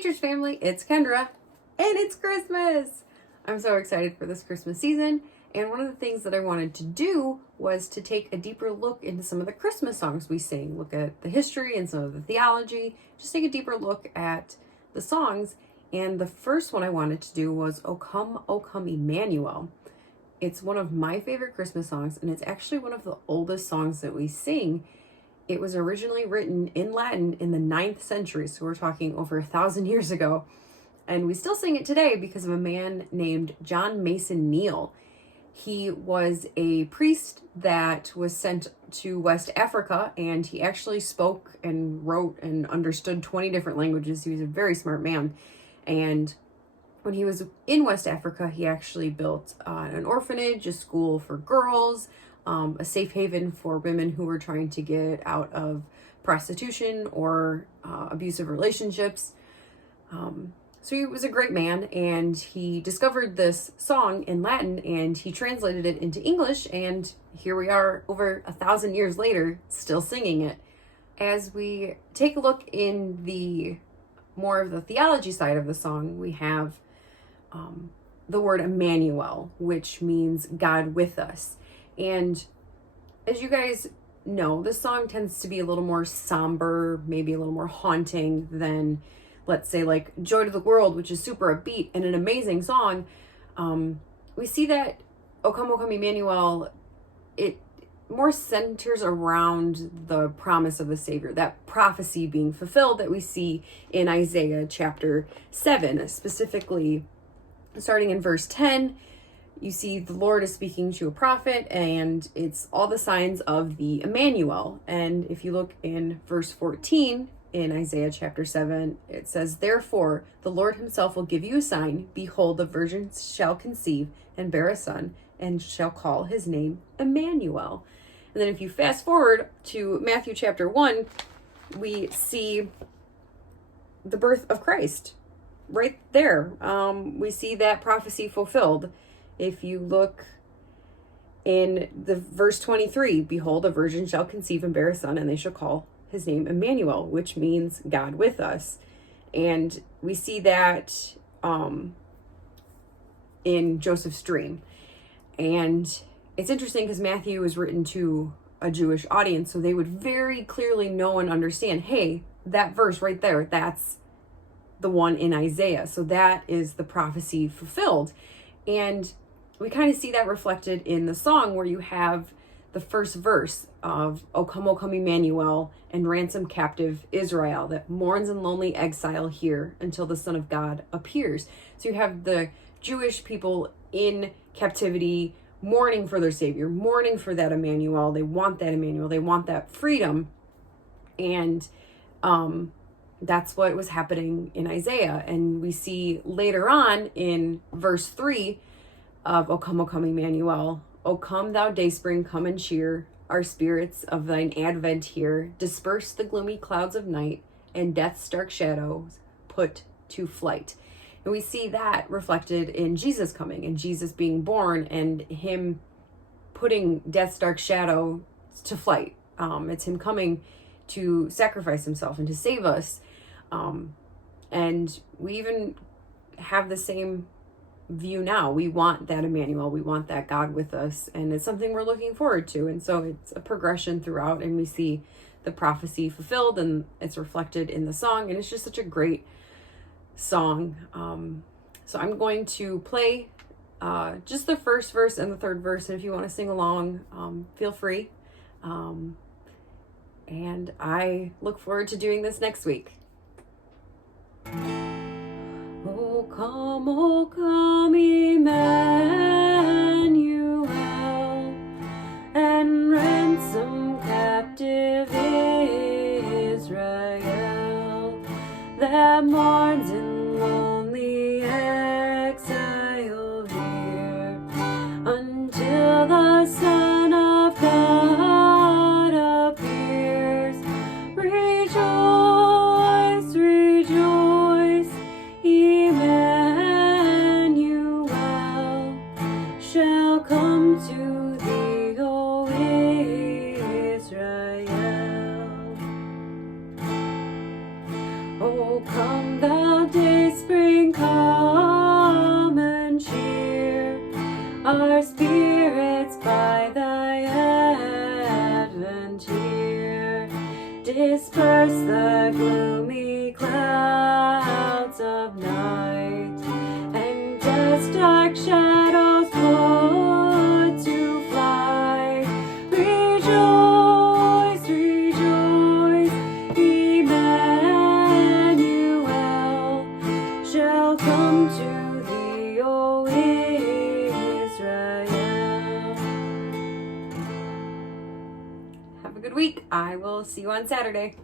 Teachers family, it's Kendra, and it's Christmas! I'm so excited for this Christmas season, and one of the things that I wanted to do was to take a deeper look into some of the Christmas songs we sing, look at the history and some of the theology, just take a deeper look at the songs, and the first one I wanted to do was O Come, Emmanuel. It's one of my favorite Christmas songs, and it's actually one of the oldest songs that we sing. It was originally written in Latin in the 9th century, so we're talking over 1,000 years ago. And we still sing it today because of a man named John Mason Neal. He was a priest that was sent to West Africa, and he actually spoke and wrote and understood 20 different languages. He was a very smart man. And when he was in West Africa, he actually built an orphanage, a school for girls, a safe haven for women who were trying to get out of prostitution or abusive relationships. So he was a great man, and he discovered this song in Latin, and he translated it into English, and here we are over 1,000 years later, still singing it. As we take a look in the more of the theology side of the song, we have the word Emmanuel, which means God with us. And as you guys know, this song tends to be a little more somber, maybe a little more haunting than, let's say, like Joy to the World, which is super upbeat and an amazing song. We see that O Come, Emmanuel, it more centers around the promise of the Savior, that prophecy being fulfilled that we see in Isaiah chapter 7, specifically starting in verse 10. You see the Lord is speaking to a prophet, and it's all the signs of the Emmanuel. And if you look in verse 14 in Isaiah chapter 7, it says, "Therefore, the Lord himself will give you a sign. Behold, the virgin shall conceive and bear a son, and shall call his name Emmanuel." And then if you fast forward to Matthew chapter 1, we see the birth of Christ right there. We see that prophecy fulfilled. If you look in the verse 23, "Behold, a virgin shall conceive and bear a son, and they shall call his name Emmanuel," which means God with us. And we see that in Joseph's dream. And it's interesting because Matthew was written to a Jewish audience, so they would very clearly know and understand, hey, that verse right there, that's the one in Isaiah. So that is the prophecy fulfilled. And we kind of see that reflected in the song, where you have the first verse of O Come, Emmanuel, and ransom captive Israel that mourns in lonely exile here until the Son of God appears. So you have the Jewish people in captivity mourning for their Savior, mourning for that Emmanuel. They want that Emmanuel. They want that freedom. And that's what was happening in Isaiah. And we see later on in verse 3 of O Come, Emmanuel, "O come, thou dayspring, come and cheer our spirits of thine advent here. Disperse the gloomy clouds of night, and death's dark shadows put to flight." And we see that reflected in Jesus coming and Jesus being born and him putting death's dark shadow to flight. It's him coming to sacrifice himself and to save us. And we even have the same view now. We want that Emmanuel. We want that God with us. And it's something we're looking forward to. And so it's a progression throughout, and we see the prophecy fulfilled, and it's reflected in the song. And it's just such a great song. So I'm going to play just the first verse and the third verse. And if you want to sing along, feel free. And I look forward to doing this next week. O come, Emmanuel, and ransom captive Israel that mourns in lonely exile here until the Son of God appears. Rejoice, rejoice, Emmanuel shall come to thee, O Israel. O Oh, come thou day spring, come and cheer our spirits by thy advent here. Disperse the gloomy clouds of night, and death's dark shadows put to flight. Rejoice, rejoice, Emmanuel shall come to thee, O Israel. Have a good week. I will see you on Saturday.